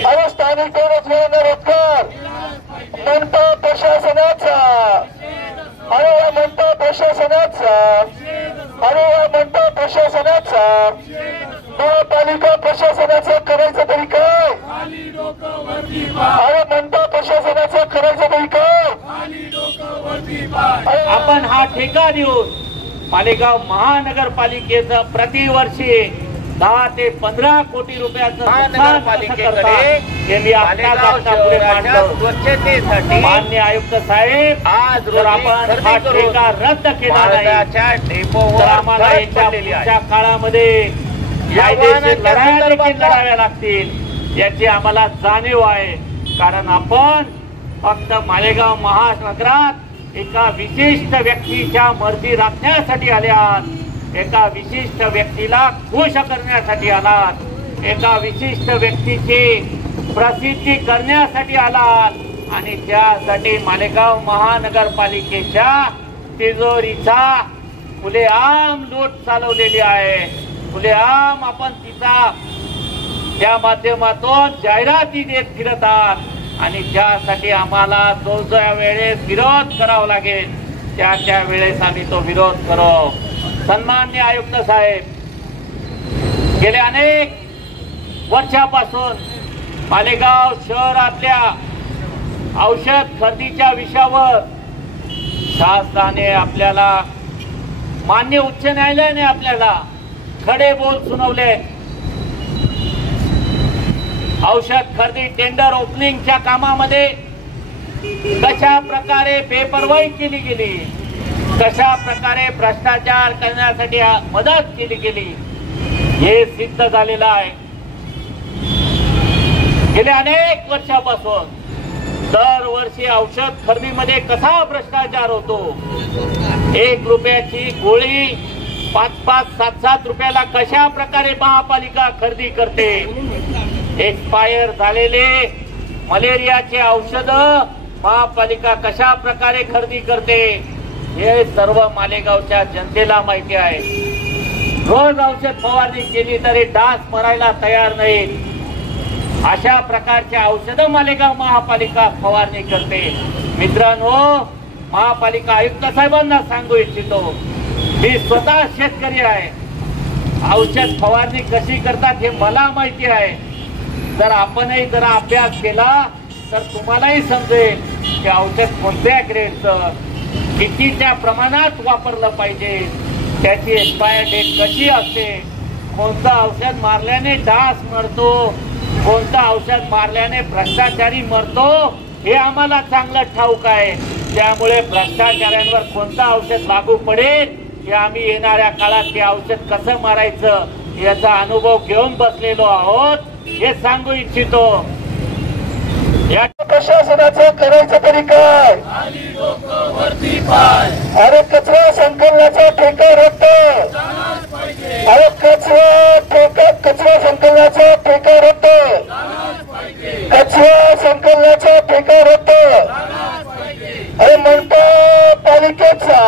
अरे स्थानिक बेरोजगारांना रोजगार मनपा प्रशासनाचा, अरे या मनपा प्रशासनाचा, अरे या मनपा प्रशासनाचा, महापालिका प्रशासनाचं करायचं तरी काय? अरे मनपा प्रशासनाचं करायचं तरी काय? आपण हा ठेका देऊन मालेगाव महानगरपालिकेचं प्रतिवर्षी 10 ते 15 कोटी रुपयाचं महानगरपालिकेकडे स्वच्छतेसाठी माननीय आयुक्त साहेब आज जर आपण हा ठेका रद्द केला नाही तर आम्हाला येत्या काळामध्ये लढाव्या लागतील याची आम्हाला जाणीव आहे. कारण आपण फक्त मालेगाव महानगरात एका विशिष्ट व्यक्तीच्या मर्जी राखण्यासाठी आल्यात, एका विशिष्ट व्यक्तीला खुश करण्यासाठी आलात, एका विशिष्ट व्यक्तीची प्रसिद्धी करण्यासाठी आलात आणि त्यासाठी मालेगाव महानगरपालिकेच्या तिजोरीचा खुलेआम लूट चालवलेली आहे. खुलेआम आपण तिचा त्या माध्यमातून जाहिराती देत फिरत आहात आणि त्यासाठी आम्हाला जो ज्या वेळेस विरोध करावा लागेल त्या वेळेस आम्ही तो विरोध करू. सन्माननीय आयुक्त साहेब, गेल्या अनेक वर्षापासून मालेगाव शहरातल्या औषध खरेदीच्या विषयावर शासनाने आपल्याला, मान्य उच्च न्यायालयाने आपल्याला खडे बोल सुनावले. औषध खरेदी टेंडर ओपनिंगच्या कामामध्ये कशा प्रकारे बेपर्वाई केली गेली, कशा प्रकारे भ्रष्टाचार करण्यासाठी मदत केली गेली हे सिद्ध झालेलं आहे. गेल्या अनेक वर्षापासून दरवर्षी औषध खरेदीमध्ये कसा भ्रष्टाचार होतो. 1 रुपयाची गोळी 5-5, 7-7 रुपयाला कशा प्रकारे महापालिका खरेदी करते. एक्सपायर झालेले मलेरियाचे औषध महापालिका कशा प्रकारे खरेदी करते हे सर्व मालेगावच्या जनतेला माहिती आहे. रोज औषध फवारणी केली तरी डास मरायला तयार नाहीत. अशा प्रकारचे औषध मालेगाव महापालिका फवारणी करते. मित्रांनो, महापालिका आयुक्त साहेबांना सांगू इच्छितो, मी स्वतः शेतकरी आहे. औषध फवारणी कशी करतात हे मला माहिती आहे. जर आपणही जरा अभ्यास केला तर तुम्हालाही समजेल की औषध कोणत्या ग्रेडचं, कितीच्या प्रमाणात वापरलं पाहिजे, त्याची एक्सपायर डेट कशी असते, कोणतं औषध मारल्याने डास मरतो, कोणतं औषध मारल्याने भ्रष्टाचारी मरतो हे आम्हाला चांगलं ठाऊक आहे. त्यामुळे भ्रष्टाचाऱ्यांवर कोणतं औषध लागू पडेल हे आम्ही येणाऱ्या काळात ते औषध कसं मारायचं याचा अनुभव घेऊन बसलेलो आहोत हे सांगू इच्छितो. या प्रशासनाचं करायचं तरी काय? अरे कचरा संकलनाचा ठेका रद्द, अरे कचरा संकलनाचा ठेका रद्द, कचरा संकलनाचा ठेका रद्द. अरे मनपा पालिकेचा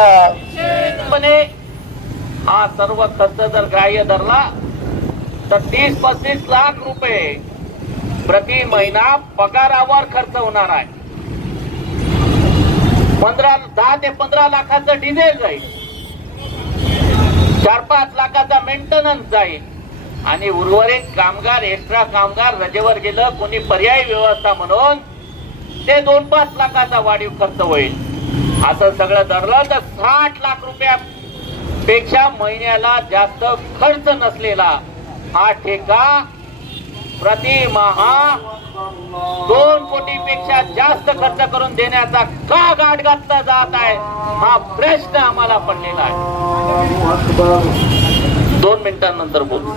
हा सर्व खर्च जर ग्राह्य धरला तर 30-35 लाख रुपये प्रति महिना पगारावर खर्च होणार आहे. 10 ते 15 लाखाचं डिझेल जाईल, 4-5 लाखाचा मेंटेनन्स जाईल आणि उर्वरित कामगार, एक्स्ट्रा कामगार रजेवर गेलं, कोणी पर्यायी व्यवस्था म्हणून ते 2-5 लाखाचा वाढीव खर्च होईल. असं सगळं धरलं तर 60 लाख रुपयापेक्षा महिन्याला जास्त खर्च नसलेला हा ठेका प्रतिमाहा 2 कोटीपेक्षा जास्त खर्च करून देण्याचा का गाठ घातला जात आहे हा प्रश्न आम्हाला पडलेला आहे. 2 मिनिटांनंतर बोलू.